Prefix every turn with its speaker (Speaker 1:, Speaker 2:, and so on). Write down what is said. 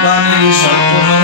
Speaker 1: প্রাণীর স্বপ্ন